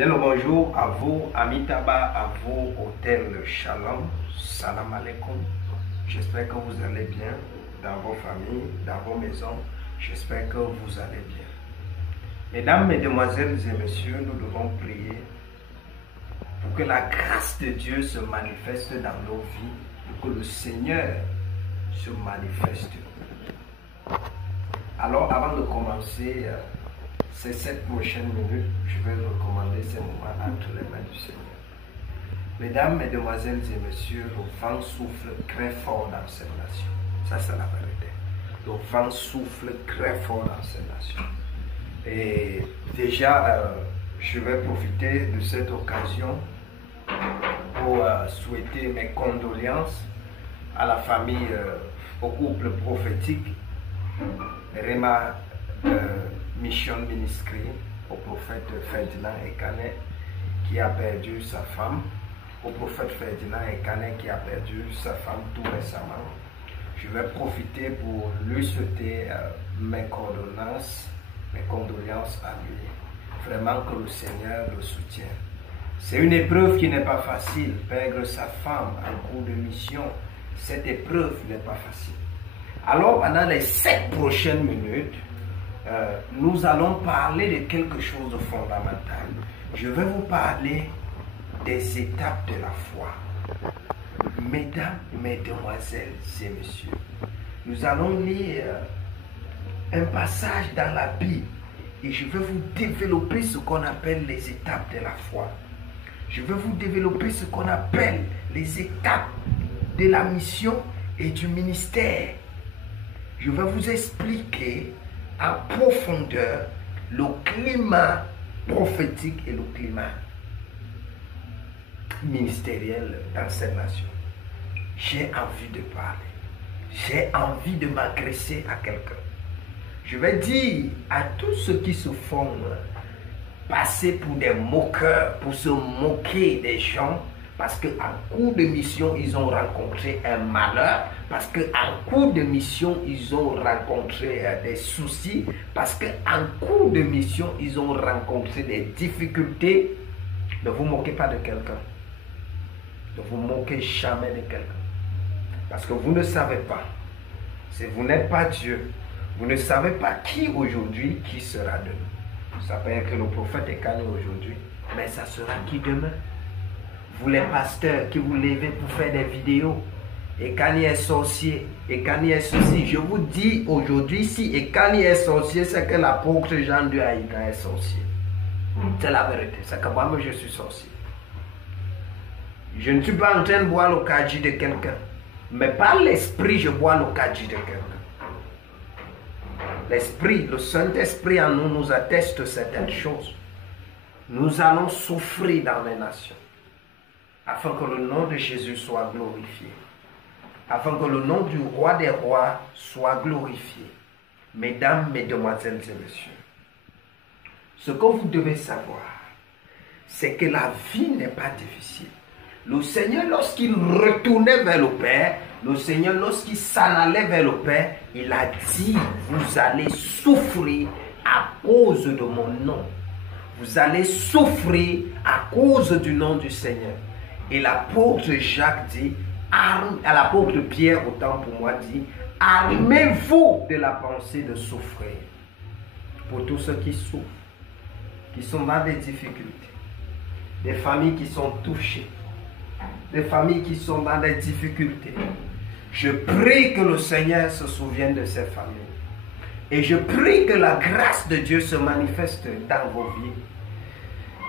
Bien le bonjour à vous, Amitaba, à vous, Hôtel Shalom, Salam Alaikum. J'espère que vous allez bien dans vos familles, dans vos maisons. J'espère que vous allez bien. Mesdames, Mesdemoiselles et Messieurs, nous devons prier pour que la grâce de Dieu se manifeste dans nos vies, pour que le Seigneur se manifeste. Alors, avant de commencer ces 7 prochaines minutes, je vais recommander ces moments entre les mains du Seigneur. Mesdames, Mesdemoiselles et Messieurs, le vent souffle très fort dans cette nation. Ça, c'est la vérité. Le vent souffle très fort dans cette nation. Et déjà, je vais profiter de cette occasion pour souhaiter mes condoléances à la famille, au couple prophétique Rema Mission Ministry, au prophète Ferdinand Ekane qui a perdu sa femme, au prophète Ferdinand Ekane qui a perdu sa femme tout récemment. Je vais profiter pour lui souhaiter mes condoléances à lui. Vraiment que le Seigneur le soutienne. C'est une épreuve qui n'est pas facile. Perdre sa femme en cours de mission, cette épreuve n'est pas facile. Alors, pendant les 7 prochaines minutes, nous allons parler de quelque chose de fondamental. Je vais vous parler des étapes de la foi. Mesdames, Mesdemoiselles et Messieurs, nous allons lire un passage dans la Bible et je vais vous développer ce qu'on appelle les étapes de la foi. Je vais vous développer ce qu'on appelle les étapes de la mission et du ministère. Je vais vous expliquer en profondeur le climat prophétique et le climat ministériel dans cette nation. J'ai envie de parler. J'ai envie de m'agresser à quelqu'un. Je vais dire à tous ceux qui se font passer pour des moqueurs, pour se moquer des gens, parce qu'en cours de mission, ils ont rencontré un malheur, parce qu'en cours de mission, ils ont rencontré des soucis, parce qu'en cours de mission, ils ont rencontré des difficultés. Ne vous moquez pas de quelqu'un. Ne vous moquez jamais de quelqu'un. Parce que vous ne savez pas. Si vous n'êtes pas Dieu, vous ne savez pas qui aujourd'hui, qui sera demain. Ça peut être que le prophète est calé aujourd'hui, mais ça sera qui demain? Vous les pasteurs qui vous levez pour faire des vidéos, Ekani est sorcier, Ekani est ceci. Je vous dis aujourd'hui, si Ekani est sorcier, c'est que l'apôtre Jean de Haïka est sorcier. C'est la vérité, c'est que moi-même je suis sorcier. Je ne suis pas en train de boire le kaji de quelqu'un, mais par l'esprit, je bois le kaji de quelqu'un. L'esprit, le Saint-Esprit en nous nous atteste certaines choses. Nous allons souffrir dans les nations, afin que le nom de Jésus soit glorifié, afin que le nom du roi des rois soit glorifié. Mesdames, Mesdemoiselles et Messieurs, ce que vous devez savoir, c'est que la vie n'est pas difficile. Le Seigneur, lorsqu'il retournait vers le Père, le Seigneur, lorsqu'il s'en allait vers le Père, il a dit, vous allez souffrir à cause de mon nom. Vous allez souffrir à cause du nom du Seigneur. Et l'apôtre Jacques dit, à l'apôtre Pierre, autant pour moi, dit, armez-vous de la pensée de souffrir. Pour tous ceux qui souffrent, qui sont dans des difficultés, des familles qui sont touchées, des familles qui sont dans des difficultés. Je prie que le Seigneur se souvienne de ces familles. Et je prie que la grâce de Dieu se manifeste dans vos vies,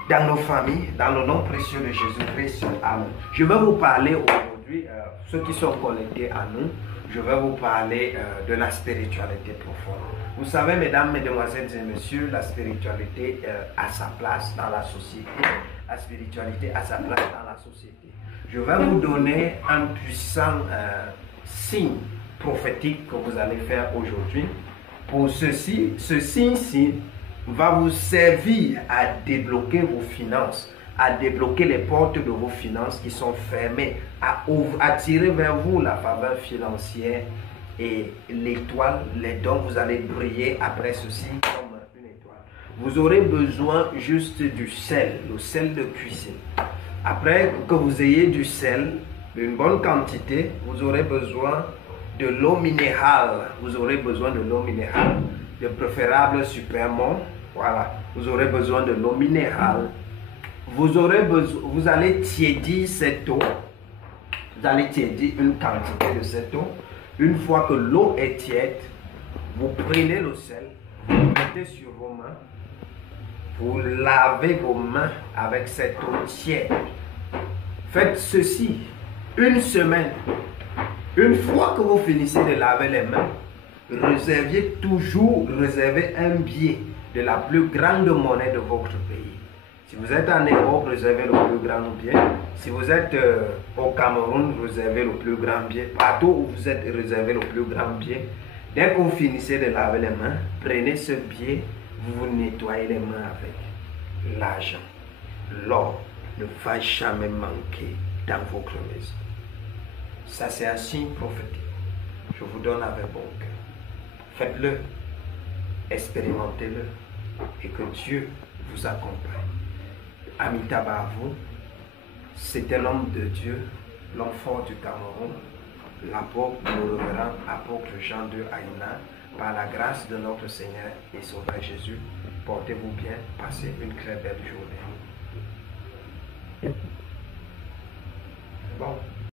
dans nos familles, dans le nom précieux de Jésus-Christ. Amen. Je vais vous parler aujourd'hui, ceux qui sont connectés à nous, je vais vous parler de la spiritualité profonde. Vous savez, mesdames, mesdemoiselles et messieurs, la spiritualité a sa place dans la société. La spiritualité a sa place dans la société. Je vais vous donner un puissant signe prophétique que vous allez faire aujourd'hui. Pour ceci, ce signe-ci va vous servir à débloquer vos finances, à débloquer les portes de vos finances qui sont fermées, à attirer vers vous la faveur financière et l'étoile, les dons. Vous allez briller après ceci comme une étoile. vous aurez besoin juste du sel, le sel de cuisine. Après que vous ayez du sel, une bonne quantité, vous aurez besoin de l'eau minérale. Vous aurez besoin de l'eau minérale, de préférable Supermont. Voilà, vous aurez besoin de l'eau minérale. Vous allez tiédir cette eau. Vous allez tiédir une quantité de cette eau. Une fois que l'eau est tiède, vous prenez le sel, vous le mettez sur vos mains. Vous lavez vos mains avec cette eau tiède. Faites ceci une semaine. Une fois que vous finissez de laver les mains, réservez un billet de la plus grande monnaie de votre pays. Si vous êtes en Europe, réservez le plus grand billet. Si vous êtes au Cameroun, réservez le plus grand billet. Partout où vous êtes, réservez le plus grand billet. Dès que vous finissez de laver les mains, prenez ce billet, vous vous nettoyez les mains avec l'argent. L'or ne va jamais manquer dans votre maison. Ça, c'est un signe prophétique. Je vous donne avec bon cœur. Faites-le, expérimentez-le et que Dieu vous accompagne. Amitabha à vous, c'était l'homme de Dieu, l'homme fort du Cameroun, l'apôtre, le révérend apôtre Jean de Aïna, par la grâce de notre Seigneur et Sauveur Jésus. Portez-vous bien, passez une très belle journée. Bon.